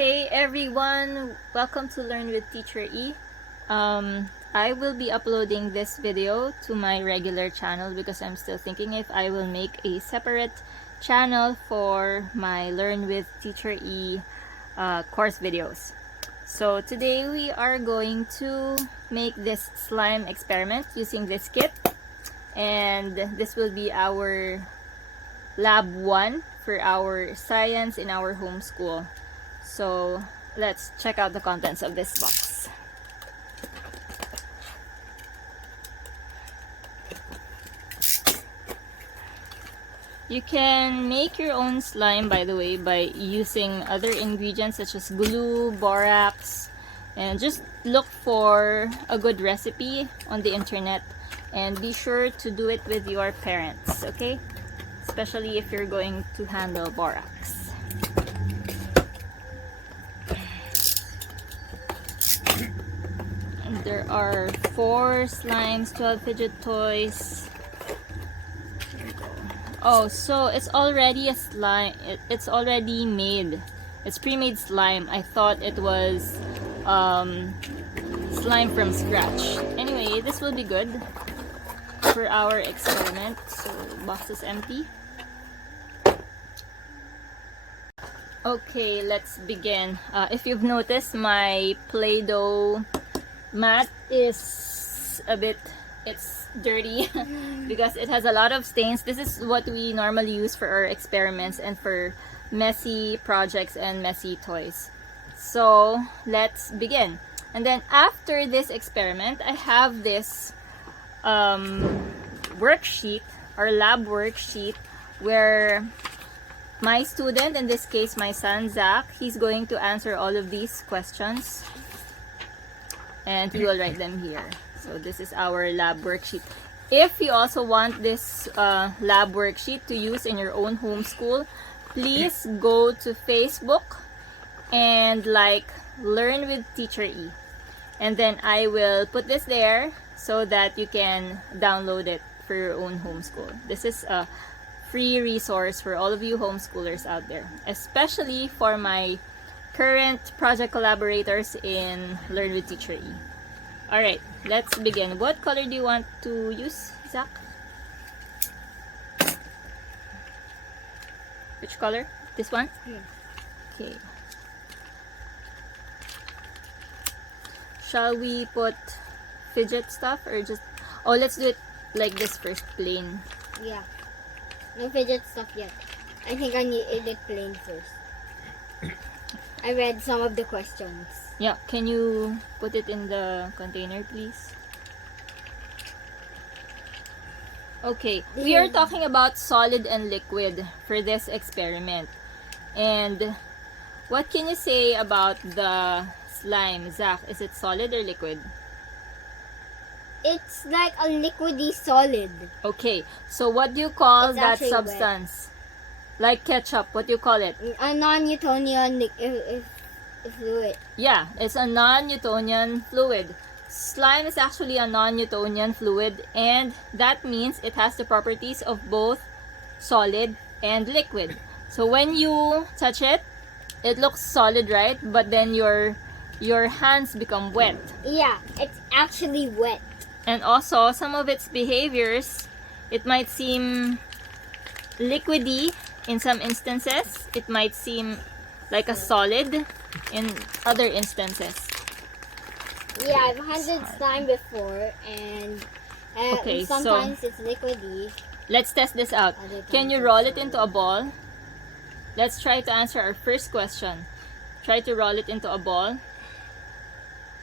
Hey everyone, welcome to Learn with Teacher E. I will be uploading this video to my regular channel because I'm still thinking if I will make a separate channel for my Learn with Teacher E course videos. So today we are going to make this slime experiment using this kit, and this will be our lab 1 for our science in our homeschool. So let's check out the contents of this box. You can make your own slime, by the way, by using other ingredients such as glue, borax, and just look for a good recipe on the internet and be sure to do it with your parents, okay? Especially if you're going to handle borax. There are 4 slimes, 12 fidget toys. Oh, so it's already a slime. It's already made. It's pre-made slime. I thought it was slime from scratch. Anyway, this will be good for our experiment. So, box is empty. Okay, let's begin. If you've noticed, my Play-Doh mat is it's dirty because it has a lot of stains. This is what we normally use for our experiments and for messy projects and messy toys. So let's begin. And then after this experiment, I have this worksheet, our lab worksheet, where my student, in this case my son Zach, he's going to answer all of these questions and he will write them here. So this is our lab worksheet. If you also want this lab worksheet to use in your own homeschool, please go to Facebook and like Learn with Teacher E. And then I will put this there so that you can download it for your own homeschool. This is a free resource for all of you homeschoolers out there, especially for my current project collaborators in Learn with Teacher E. Alright, let's begin. What color do you want to use, Zach? Which color? This one? Yeah. Okay. Shall we put fidget stuff or just... Oh, let's do it like this first, plain. Yeah. No fidget stuff yet. I think I need it plain first. I read some of the questions. Yeah, can you put it in the container, please? Okay, we are talking about solid and liquid for this experiment. And what can you say about the slime, Zach? Is it solid or liquid? It's like a liquidy solid. Okay, so what do you call It's that actually substance? Like ketchup, what do you call it? A non-Newtonian fluid. Yeah, it's a non-Newtonian fluid. Slime is actually a non-Newtonian fluid, and that means it has the properties of both solid and liquid. So when you touch it, it looks solid, right? But then your hands become wet. Yeah, it's actually wet. And also, some of its behaviors, it might seem liquidy in some instances. It might seem like a solid in other instances. Yeah, I've handled slime before, and Okay, sometimes so it's liquidy. let's test this out. Can you roll it into a ball? Let's try to answer our first question. Try to roll it into a ball.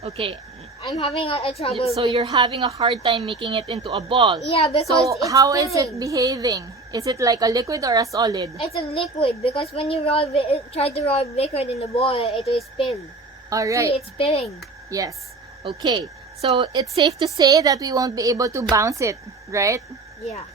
Okay. I'm having a trouble. So you're having a hard time making it into a ball. Yeah, because so it's how is spilling. it behaving? Is it like a liquid or a solid? It's a liquid because when you try to roll liquid in the ball, it will spill. All right. See, it's spilling. Yes. Okay. So it's safe to say that we won't be able to bounce it, right? Yeah.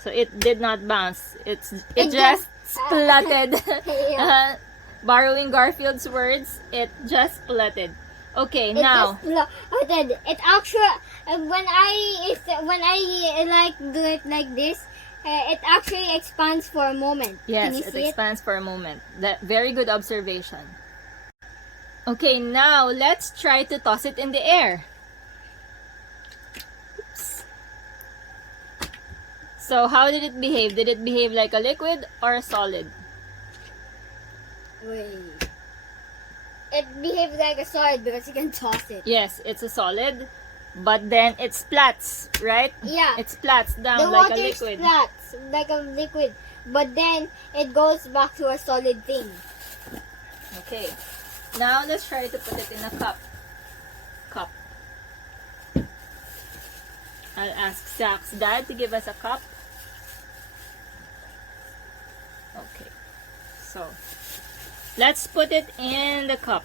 So it did not bounce. It It just just- spluttered. Yeah. Borrowing Garfield's words, it just spluttered. Okay, now. It actually when I like do it like this, it actually expands for a moment. Yes, Can you it see expands for a moment. That very good observation. Okay, now let's try to toss it in the air. Oops. So how did it behave? Did it behave like a liquid or a solid? Wait. It behaves like a solid because you can toss it. Yes, it's a solid, but then it splats, right? Yeah. It splats down The like water a liquid. splats like a liquid, but then it goes back to a solid thing. Okay, now let's try to put it in a cup. I'll ask Zach's dad to give us a cup. Okay, so let's put it in the cup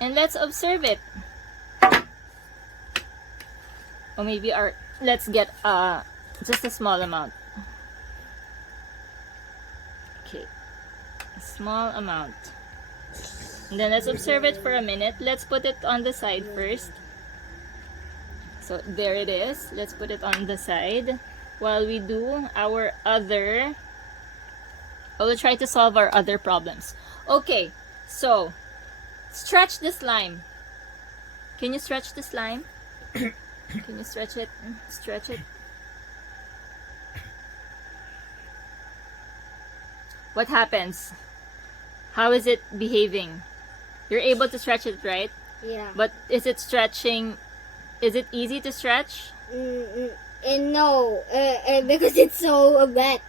and let's observe it. Or maybe let's get just a small amount. Okay, a small amount. And then let's observe it for a minute. Let's put it on the side first. So there it is. Let's put it on the side while we do our other. I will try to solve our other problems. Okay, so stretch the slime. Can you stretch the slime? Can you stretch it? Stretch it. What happens? How is it behaving? You're able to stretch it, right? Yeah. But is it stretching? Is it easy to stretch? No, because it's so wet.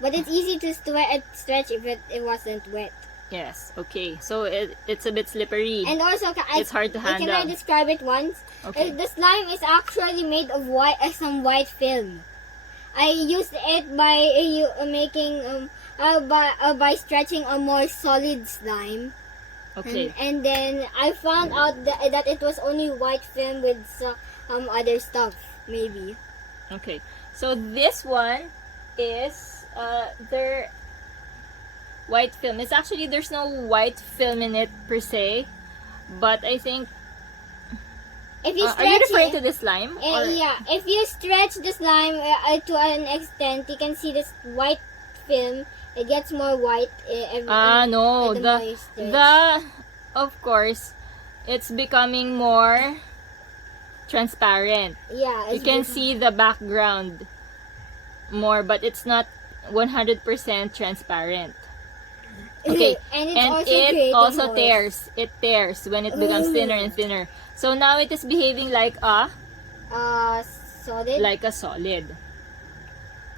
But it's easy to stretch if it wasn't wet. Yes. Okay. So it's a bit slippery. And also, It's hard to handle. Can I describe it once? Okay. The slime is actually made of some white film. I used it by making by stretching a more solid slime. Okay. And then I found out that it was only white film with some other stuff, maybe. Okay. So this one is their white film. It's actually, there's no white film in it per se, but I think. If you Are you referring to this slime? Yeah, if you stretch the slime to an extent, you can see this white film. It gets more white. No. the more you stretch. Of course, it's becoming more transparent. Yeah, You can see the background more, but it's not 100% transparent. Okay, and it also more. tears. It tears when it becomes thinner and thinner. So now it is behaving like a solid. like a solid.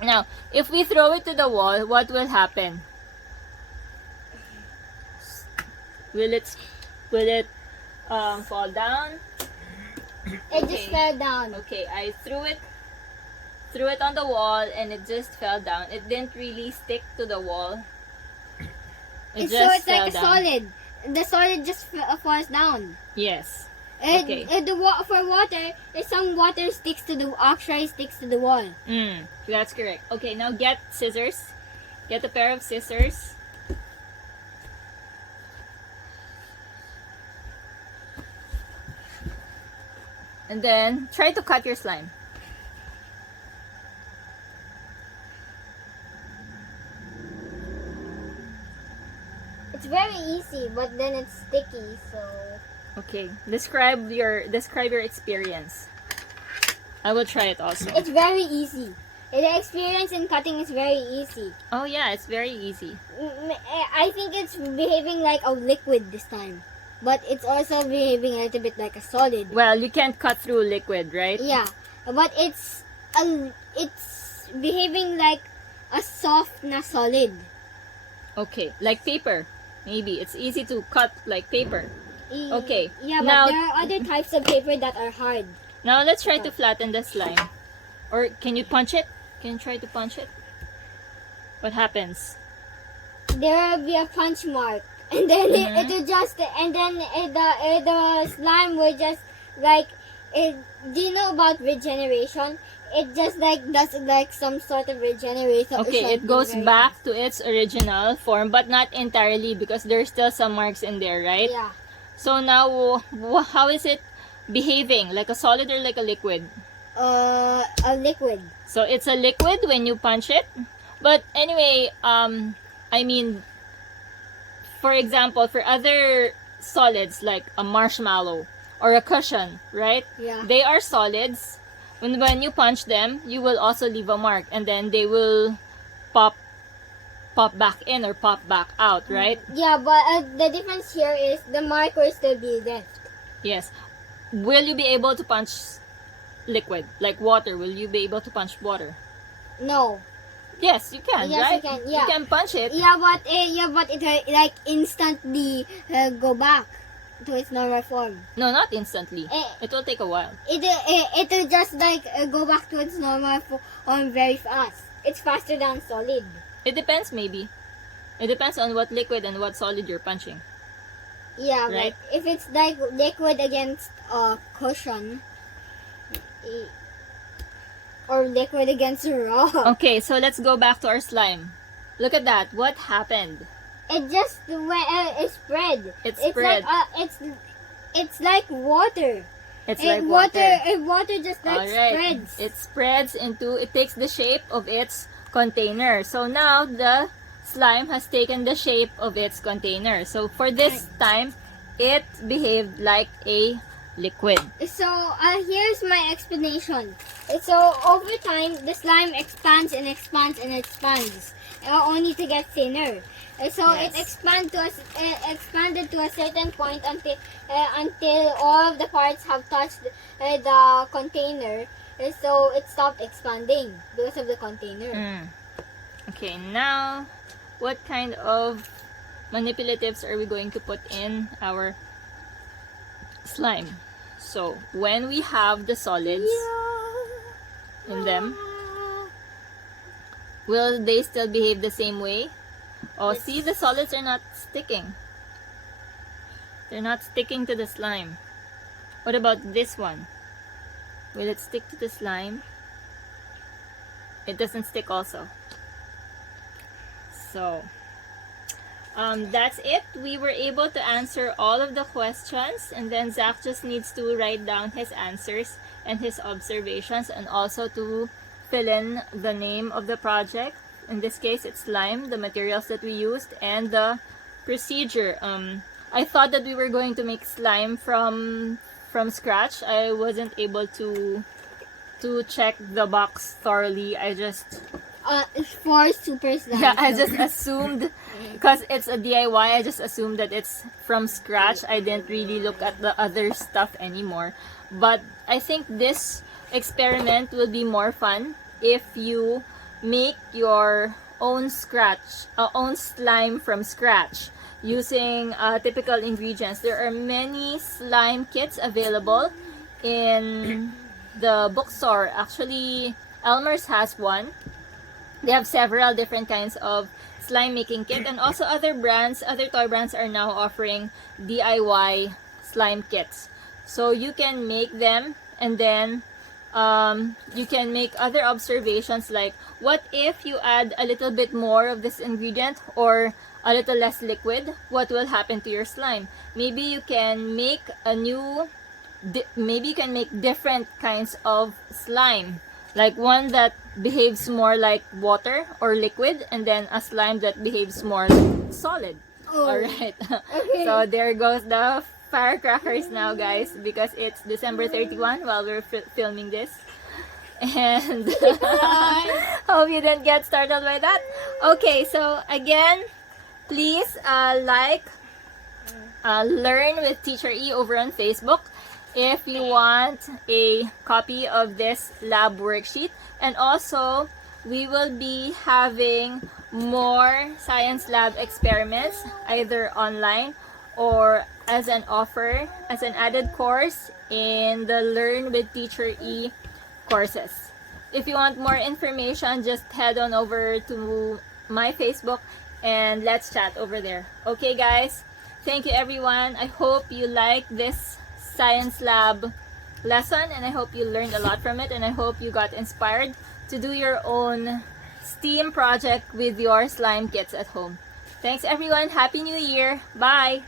Now, if we throw it to the wall, what will happen? Will it fall down? It just fell down. Okay, I threw it on the wall and it just fell down. It didn't really stick to the wall. It So just it's fell like a down. solid. The solid just falls down. Yes. And for water, some water sticks to the wall. That's correct. Okay, now get scissors. Get a pair of scissors. And then try to cut your slime. It's very easy, but then it's sticky, so. Okay, describe your experience. I will try it also. It's very easy. The experience in cutting is very easy. Oh yeah, it's very easy. I think it's behaving like a liquid this time, but it's also behaving a little bit like a solid. Well, you can't cut through liquid, right? Yeah, but it's behaving like a soft na solid. Okay, like paper. Maybe it's easy to cut like paper. Okay. Yeah, but now, there are other types of paper that are hard. Now let's try to flatten the slime. Or can you punch it? Can you try to punch it? What happens? There will be a punch mark, and then it will just, and then the slime will just like it. Do you know about regeneration? It just like does like some sort of regeneration. Okay, it goes back to its original form, but not entirely because there's still some marks in there, right? Yeah. So now, how is it behaving? Like a solid or like a liquid? A liquid. So it's a liquid when you punch it. But anyway, I mean, for example, for other solids like a marshmallow or a cushion, right? Yeah. They are solids. When you punch them, you will also leave a mark, and then they will pop back in or pop back out, right? Yeah, but the difference here is the mark will still be left. Yes. Will you be able to punch liquid like water? Will you be able to punch water? No. Yes, you can, Yes, right? you can, yeah. You can punch it. Yeah, but it like instantly go back to its normal form. No, not instantly. Eh. It will take a while. It will just like go back to its normal form very fast. It's faster than solid. It depends, maybe. It depends on what liquid and what solid you're punching. Yeah, Right. but if it's like liquid against a cushion, or liquid against a rock, Okay, so let's go back to our slime. Look at that. What happened? it just it spread. It It's spread. like it's like water. It's like water. Water just like Alright. spreads. It spreads into, it takes the shape of its container. So now the slime has taken the shape of its container. So for this time, it behaved like a liquid. So here's my explanation. So over time, the slime expands and expands and expands, only to get thinner. So Yes. it expanded to a certain point until all of the parts have touched the container. So it stopped expanding because of the container. Okay, now what kind of manipulatives are we going to put in our slime? So when we have the solids in them, will they still behave the same way? Oh, see, the solids are not sticking. They're not sticking to the slime. What about this one? Will it stick to the slime? It doesn't stick also. So, that's it. We were able to answer all of the questions, and then Zach just needs to write down his answers and his observations, and also to fill in the name of the project. In this case, it's slime, the materials that we used, and the procedure. I thought that we were going to make slime from scratch. I wasn't able to check the box thoroughly. I just For super slime. yeah, I just assumed, because it's a DIY, I just assumed that it's from scratch. I didn't really look at the other stuff anymore. But I think this experiment will be more fun if you make your own slime from scratch using typical ingredients. There are many slime kits available in the bookstore. Actually, Elmer's has one. They have several different kinds of slime making kit, and also other toy brands are now offering DIY slime kits. So you can make them, and then you can make other observations like, what if you add a little bit more of this ingredient or a little less liquid? What will happen to your slime? Maybe you can make different kinds of slime, like one that behaves more like water or liquid, and then a slime that behaves more like solid. Alright. Okay. So there goes the firecrackers now, guys, because it's December 31 while we're filming this. And hope you didn't get startled by that. Okay, so again, please Learn with Teacher E over on Facebook if you want a copy of this lab worksheet. And also, we will be having more science lab experiments, either online or as an offer, as an added course in the Learn with Teacher E courses. If you want more information, just head on over to my Facebook and let's chat over there. Okay, guys? Thank you, everyone. I hope you liked this science lab lesson, and I hope you learned a lot from it, and I hope you got inspired to do your own STEAM project with your slime kits at home. Thanks, everyone. Happy New Year. Bye.